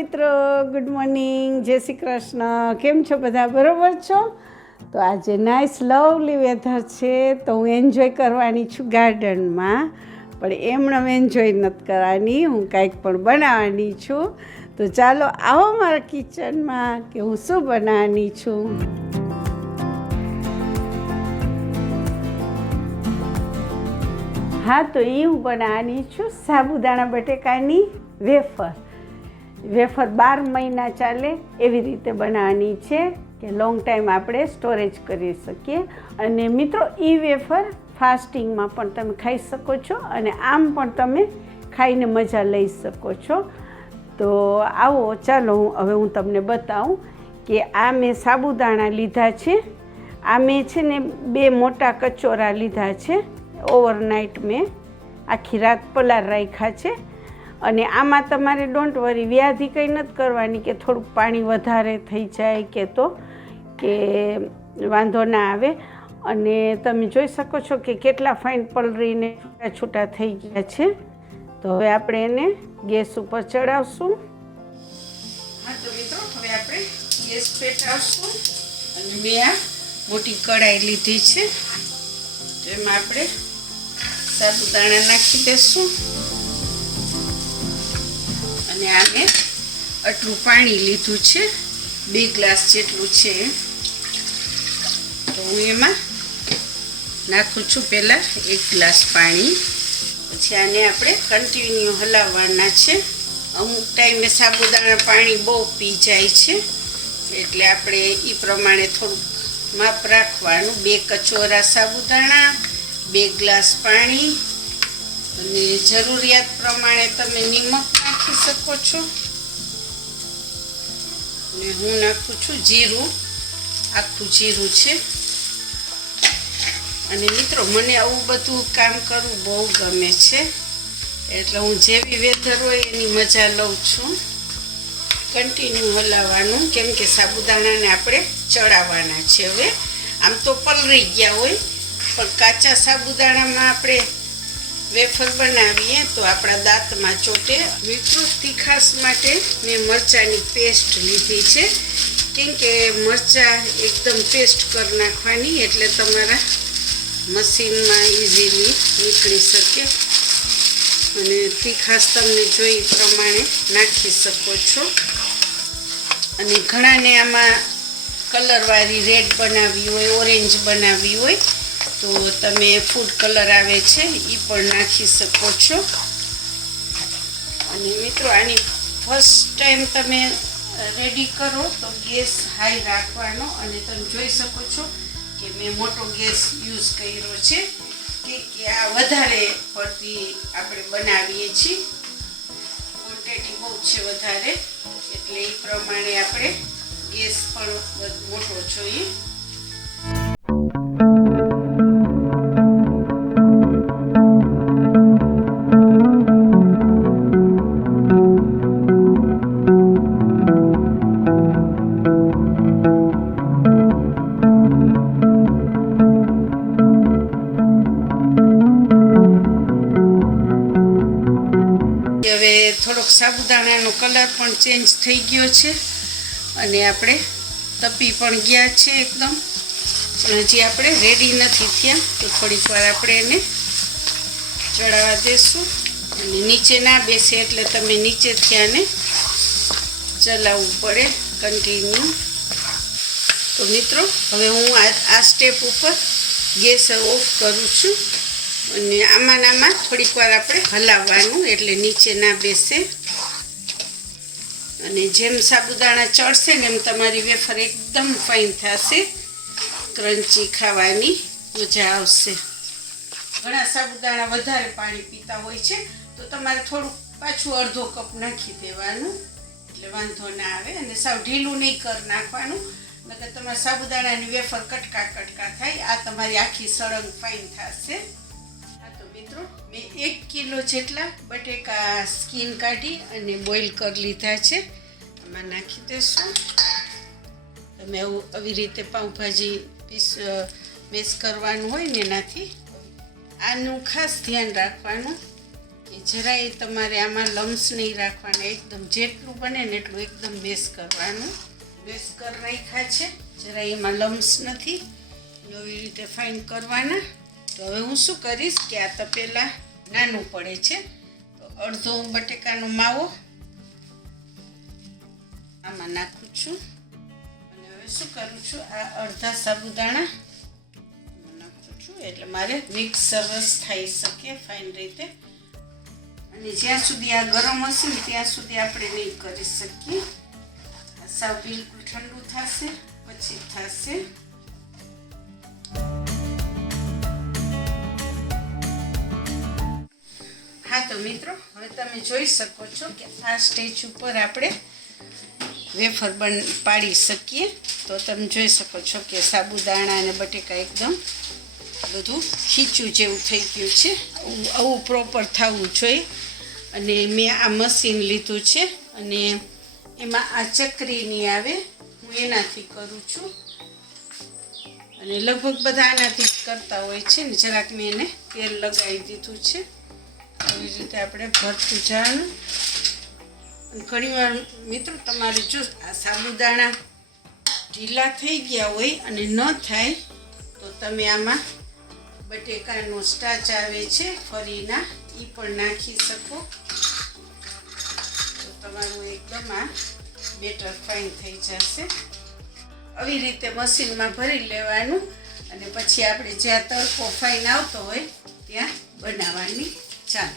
મિત્રો, good morning, જય શ્રી કૃષ્ણ. કેમ છો બધા? બરાબર છો? તો આજે નાઇસ લવલી વેધર છે, તો હું એન્જોય કરવાની છું ગાર્ડનમાં. પણ એમણે એન્જોય નથી કરવાની, હું કાંઈક પણ બનાવવાની છું. તો ચાલો આવો મારા કિચનમાં કે હું શું બનાવવાની છું. હા, તો એ હું બનાવવાની છું સાબુદાણા બટેકાની વેફર. 12 મહિના ચાલે એવી રીતે બનાવવાની છે કે લોંગ ટાઈમ આપણે સ્ટોરેજ કરી શકીએ. અને મિત્રો, એ વેફર ફાસ્ટિંગમાં પણ તમે ખાઈ શકો છો અને આમ પણ તમે ખાઈને મજા લઈ શકો છો. તો આવો, ચાલો હવે હું તમને બતાવું કે આ મેં સાબુદાણા લીધા છે. આ મેં છે ને 2 મોટા કચોરા લીધા છે. ઓવરનાઇટ મેં આખી રાત પલાર રાખ્યા છે. અને આમાં તમારે ડોન્ટ વરી, વ્યાધિ કંઈ નથી કરવાની કે થોડુંક પાણી વધારે થઈ જાય કે વાંધો ના આવે. અને તમે જોઈ શકો છો કે કેટલા ફાઇન પલળીને છૂટા છૂટા થઈ ગયા છે. તો હવે આપણે એને ગેસ ઉપર ચડાવશું. હા, તો મિત્રો, હવે આપણે ગેસ પેટાવશું. અને મેં આ મોટી કઢાઈ લીધી છે, તો એમાં આપણે સાબુદાણા નાખી દઈશું. અને આને આટલું પાણી લીધું છે, 2 ગ્લાસ જેટલું છે. તો હું એમાં નાખું છું પહેલાં 1 ગ્લાસ પાણી. પછી આને આપણે કન્ટિન્યુ હલાવવાના છે. અમુક ટાઈમે સાબુદાણા પાણી બહુ પી જાય છે, એટલે આપણે એ પ્રમાણે થોડુંક માપ રાખવાનું. 2 કચોરા સાબુદાણા, 2 ગ્લાસ પાણી, અને જરૂરિયાત પ્રમાણે તમે નિમક નાખી શકો છો. અને હું નાખું છું જીરું, આખું જીરું છે. અને મિત્રો, મને આવું બધું કામ કરવું બહુ ગમે છે, એટલે હું જેવી વેધર હોય એની મજા લઉં છું. કન્ટિન્યુ હલાવવાનું, કેમ કે સાબુદાણાને આપણે ચડાવવાના છે. હવે આમ તો પલળી ગયા હોય, પણ કાચા સાબુદાણામાં આપણે વેફર બનાવીએ તો આપણા દાંતમાં ચોટે. મિત્રો, તીખાસ માટે મેં મરચાંની પેસ્ટ લીધી છે, કેમ કે મરચાં એકદમ પેસ્ટ કરી નાખવાની, એટલે તમારા મશીનમાં ઇઝીલી નીકળી શકે. અને તીખાસ તમને જોઈ પ્રમાણે નાખી શકો છો. અને ઘણાને આમાં કલરવાળી રેડ બનાવવી હોય, ઓરેન્જ બનાવવી હોય, તો તમે ફૂડ કલર આવે છે એ પણ નાખી શકો છો. અને મિત્રો, આની ફર્સ્ટ ટાઈમ તમે રેડી કરો તો ગેસ હાઈ રાખવાનો. અને તમે જોઈ શકો છો કે મેં મોટો ગેસ યુઝ કર્યો છે, કે આ વધારે પડતી આપણે બનાવીએ છીએ, ક્વોન્ટિટી બહુ છે વધારે, એટલે એ પ્રમાણે આપણે ગેસ પણ મોટો જોઈએ. હવે થોડોક સાબુદાણાનો કલર પણ ચેન્જ થઈ ગયો છે, અને આપણે તપી પણ ગયા છે એકદમ. પણ હજી આપણે રેડી નથી થયા, તો થોડીક વાર આપણે એને ચડાવવા દેશું. અને નીચે ના બેસે એટલે તમે નીચેથી આને ચલાવવું પડે કન્ટિન્યુ. તો મિત્રો, હવે હું આ સ્ટેપ ઉપર ગેસ ઓફ કરું છું. અને આમાં થોડીક વાર આપણે હલાવવાનું, એટલે નીચે ના બેસે. અને જેમ સાબુદાણા ચડશે ને એમ તમારી વેફર એકદમ ફાઇન થશે, ક્રન્ચી ખાવાની મજા આવશે. ઘણા સાબુદાણા વધારે પાણી પીતા હોય છે, તો તમારે થોડુંક પાછું અડધો કપ નાખી દેવાનું, એટલે વાંધો ના આવે. અને સાવ ઢીલું નહીં કરી નાખવાનું, નકર તમારા સાબુદાણાની વેફર કટકા થાય. આ તમારી આખી સળંગ ફાઇન થશે. મિત્રો, મેં 1 કિલો જેટલા બટેકા સ્કીન કાઢી અને બોઇલ કરી લીધા છે. આમાં નાખી દઈશું. તમે આવી રીતે પાઉંભાજી મેશ કરવાનું હોય ને એનાથી. આનું ખાસ ધ્યાન રાખવાનું કે જરાય તમારે આમાં લમ્સ નહીં રાખવાના, એકદમ જેટલું બને ને એટલું એકદમ મેશ કરવાનું. મેશ કરી રાખ્યા છે, જરાય એમાં લમ્સ નથી, એવી રીતે ફાઇન કરવાના. તો હવે હું શું કરીશ કે આ તપેલા નાનું પડે છે, તો અડધો બટેકાનો માવો આમાં નાખું છું. અને હવે શું કરું છું, આ અડધા સાબુદાણા નાખું છું, એટલે મારે મિક્સ સરસ થઈ શકે ફાઇન રીતે. અને જ્યાં સુધી આ ગરમ હશે ને ત્યાં સુધી આપણે નહીં કરી શકીએ. સાવ બિલકુલ ઠંડુ થશે પછી થશે. હા તો મિત્રો, હવે તમે જોઈ શકો છો કે આ સ્ટેજ ઉપર આપણે વેફર પાડી શકીએ. તો તમે જોઈ શકો છો કે સાબુદાણા અને બટેકા એકદમ બધું ખીચું જેવું થઈ ગયું છે. આવું પ્રોપર થવું જોઈએ. અને મેં આ મશીન લીધું છે અને એમાં આ ચકરી નહીં આવે, હું એનાથી કરું છું. અને લગભગ બધા આનાથી જ કરતા હોય છે ને. જરાક મેં એને તેલ લગાવી દીધું છે. આવી રીતે આપણે ભરતું જવાનું. ઘણીવાર મિત્રો તમારે જો આ સાબુદાણા ઢીલા થઈ ગયા હોય અને ન થાય તો તમે આમાં બટેકાનો સ્ટાર્ચ આવે છે ફરીના, એ પણ નાખી શકો. તો તમારું એકદમ આ બેટર ફાઇન થઈ જશે. આવી રીતે મશીનમાં ભરી લેવાનું અને પછી આપણે જ્યાં તડકો ફાઇન આવતો હોય ત્યાં બનાવવાની. ચાલો.